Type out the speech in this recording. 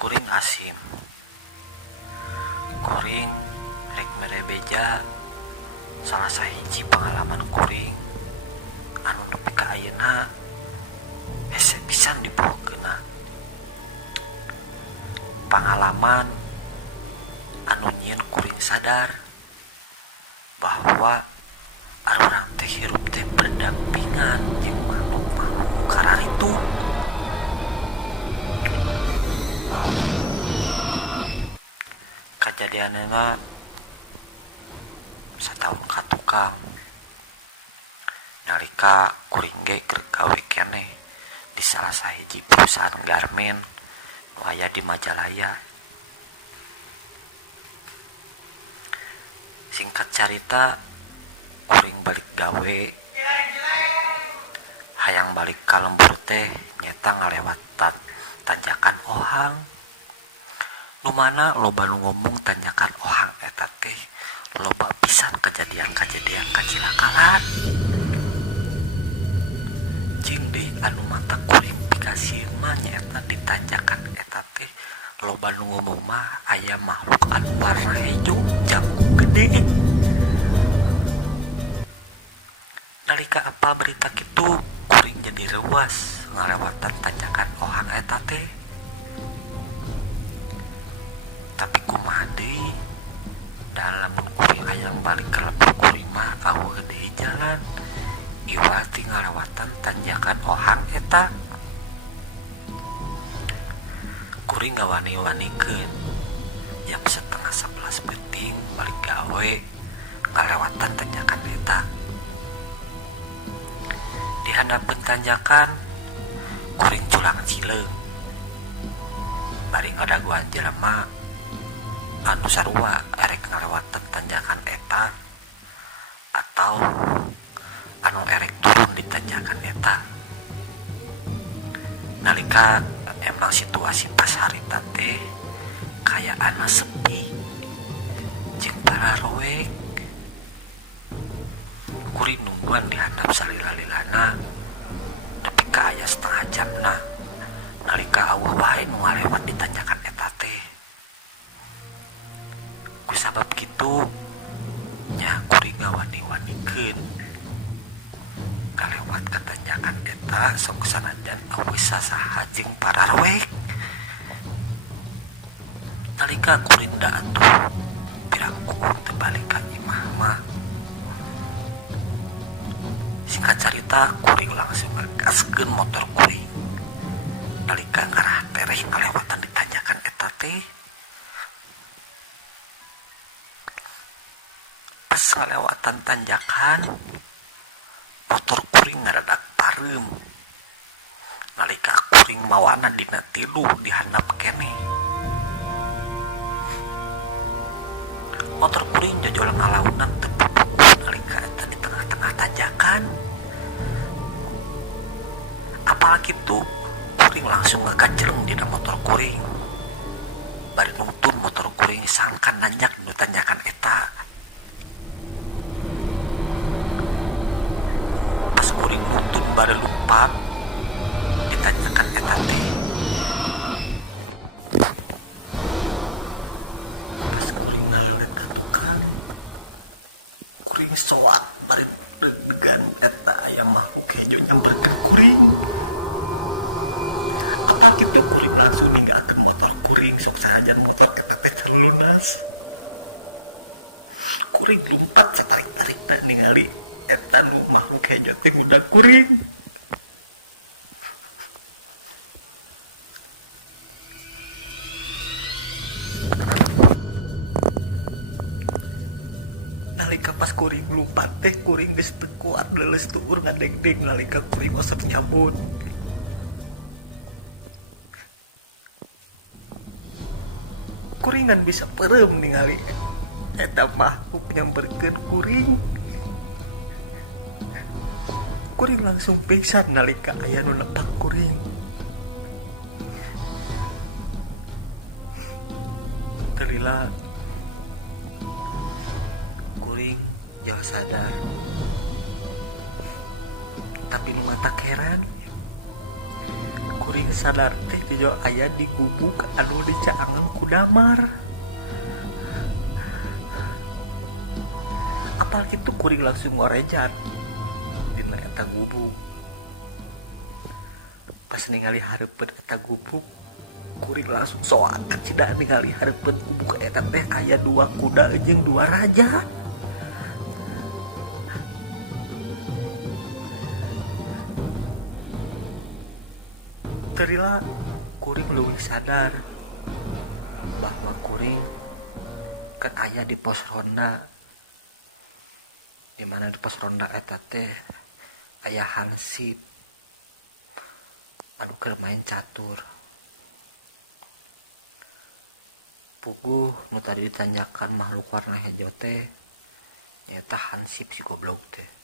Kuring asim kuring rek mere beja salah sahiji pengalaman kuring anu nepi ka ayeuna hese pisan dibawakeuna. Pengalaman anu nyieun kuring sadar bahwa arurang teh hirup teh berdampingan jeung makhluk-makhluk kararitu. Kajadianna satahun ka tukang nalika kuring ge keur gawe keneh di salah sahiji perusahaan garmen nu aya di Majalaya. Singkat cerita, kuring balik gawe hayang balik ka lembur teh nyeta ngalewatan tanjakan Ohang. Nu mana loba nu ngomong tanjakan Ohang eta teh loba pisan kejadian-kejadian kacilakalan. Jeung deui anu mata kuring pikasieun mah nyaeta di tanjakan eta teh loba nu ngomong mah aya makhluk anu warna hejo jangku gede. Nalika apa berita kitu kuring jadi reuas ngalewatan tanjakan Ohang eta teh. Tapi kumaha deui, dalam kuring hayang balik ka lembur kuring mah eueuh deui jalan iwati ngalewatan tanjakan Ohang eta. Kuring ngawani-wanikeun jam 10:30 penting balik gawe ngalewatan tanjakan eta. Di handapeun tanjakan kuring culang cileung bari ngadaguan jelema anu sarua erek ngalewatan tanjakan eta atau anu erek turun di tanjakan eta. Nalika emang situasi pas harita teh kayaana sepi jeung pararoek. Kuring nungguan di handap salila-lilana nepi ka aya setengah jamna nalika eueuh wae nu ngalewat di tanjakan eta teh. Kusabab kitu nya kuring ngawani-wanikeun kalewat ka tanjakan eta sok sanajan eueuh sasaha jeung pararoek. Nalika kuring da atuh pirang kuring teu balik ka imah mah. Singkat cerita kuring langsung ngegaskeun motor kuring nalika ngarah tereh ngalewatan di tanjakan eta teh. Pas ngalewatan tanjakan motor kuring ngaradak pareum nalika kuring mawana dina tilu di handap keneh. Motor kuring jojol ngalaunan teu pupuh nalika eta di tengah-tengah tanjakan. Apalagi tuh kuring langsung ngegajleng dina motor kuring bari nutun motor kuring sangkan nanjak nu tanjakan eta. Pas kuring nutun bari lumpat di tanjakan eta teh. Pas kuring ngaleureut ka tukang kuring soak bari deg-degan eta aya makhluk hejo nyamperkeun kuring. Kita kuring langsung ninggalkeun motor kuring sok saja motor kita teh lunas. Kuring lompat satarik-tarikna ningali eta nu makhluk hejo teh budak kuring. Nalika pas kuring lompat teh kuring geus teu kuat leuleus tuur ngadengdeng nalika kuring osot nyabun. Kuringan bisa perem ningali eta makhluk nyamperkeun kuring. Kuring langsung pingsan nalika aya nu nepak kuring. Terila kuring jauh sadar tapi nu matak heran kuring sadar teh jo aya di gubuk anu dicaangan ku damar. Apal kitu kuring langsung ngorejan dina eta gubuk. Pas ningali hareupeun eta gubuk, kuring langsung soak cida ningali hareupeun gubuk eta teh aya 2 kuda jeung 2 raja. Terila kuring leuwih sadar bahwa kuring kan aya di pos ronda, di mana di pos ronda eta teh aya hansip anu keur main catur. Puguh nu tadi ditanyakan makhluk warna hijau teh nyata hansip si goblok teh.